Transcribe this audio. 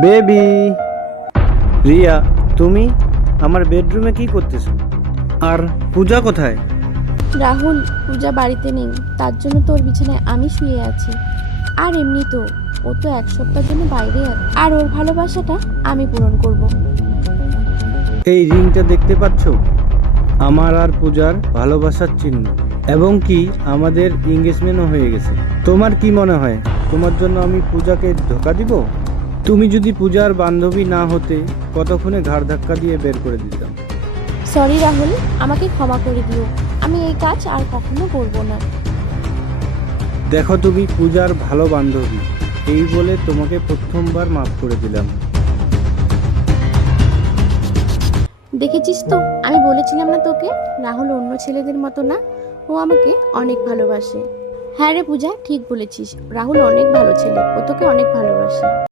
Baby, Riya, তুমি আমার বেডরুমে কি করতেছো? আর পূজা কোথায়? রাহুল, পূজা বাড়িতে নেই, তার জন্য তোর বিছানায় আমি শুয়ে আছি। আর এমনি তো ও তো এক সপ্তাহের জন্য বাইরে আছে, আর ওর ভালোবাসাটা আমি পূরণ করব। এই রিংটা দেখতে পাচ্ছো? আমার আর পূজার ভালোবাসার চিহ্ন, এবং কি আমাদের এঙ্গেজমেন্টও হয়ে গেছে। তোমার কি মনে হয় তোমার জন্য আমি পূজাকে ধোকা দিব? তুমি যদি পূজার বান্ধবী না হতে কতক্ষণে ঘাড় ধাক্কা দিয়ে বের করে দিতাম। সরি রাহুল, আমাকে ক্ষমা করে দিও। আমি এই কাজ আর কখনো করব না। দেখো, তুমি পূজার ভালো বান্ধবী, এই বলে তোমাকে প্রথমবার মাফ করে দিলাম। দেখেছিস তো, আমি বলেছিলাম না তোকে, রাহুল অন্য ছেলেদের মতো না, ও আমাকে অনেক ভালোবাসে। হ্যাঁ রে পূজা, ঠিক বলেছিস, রাহুল অনেক ভালো ছেলে, ও তোকে অনেক ভালোবাসে।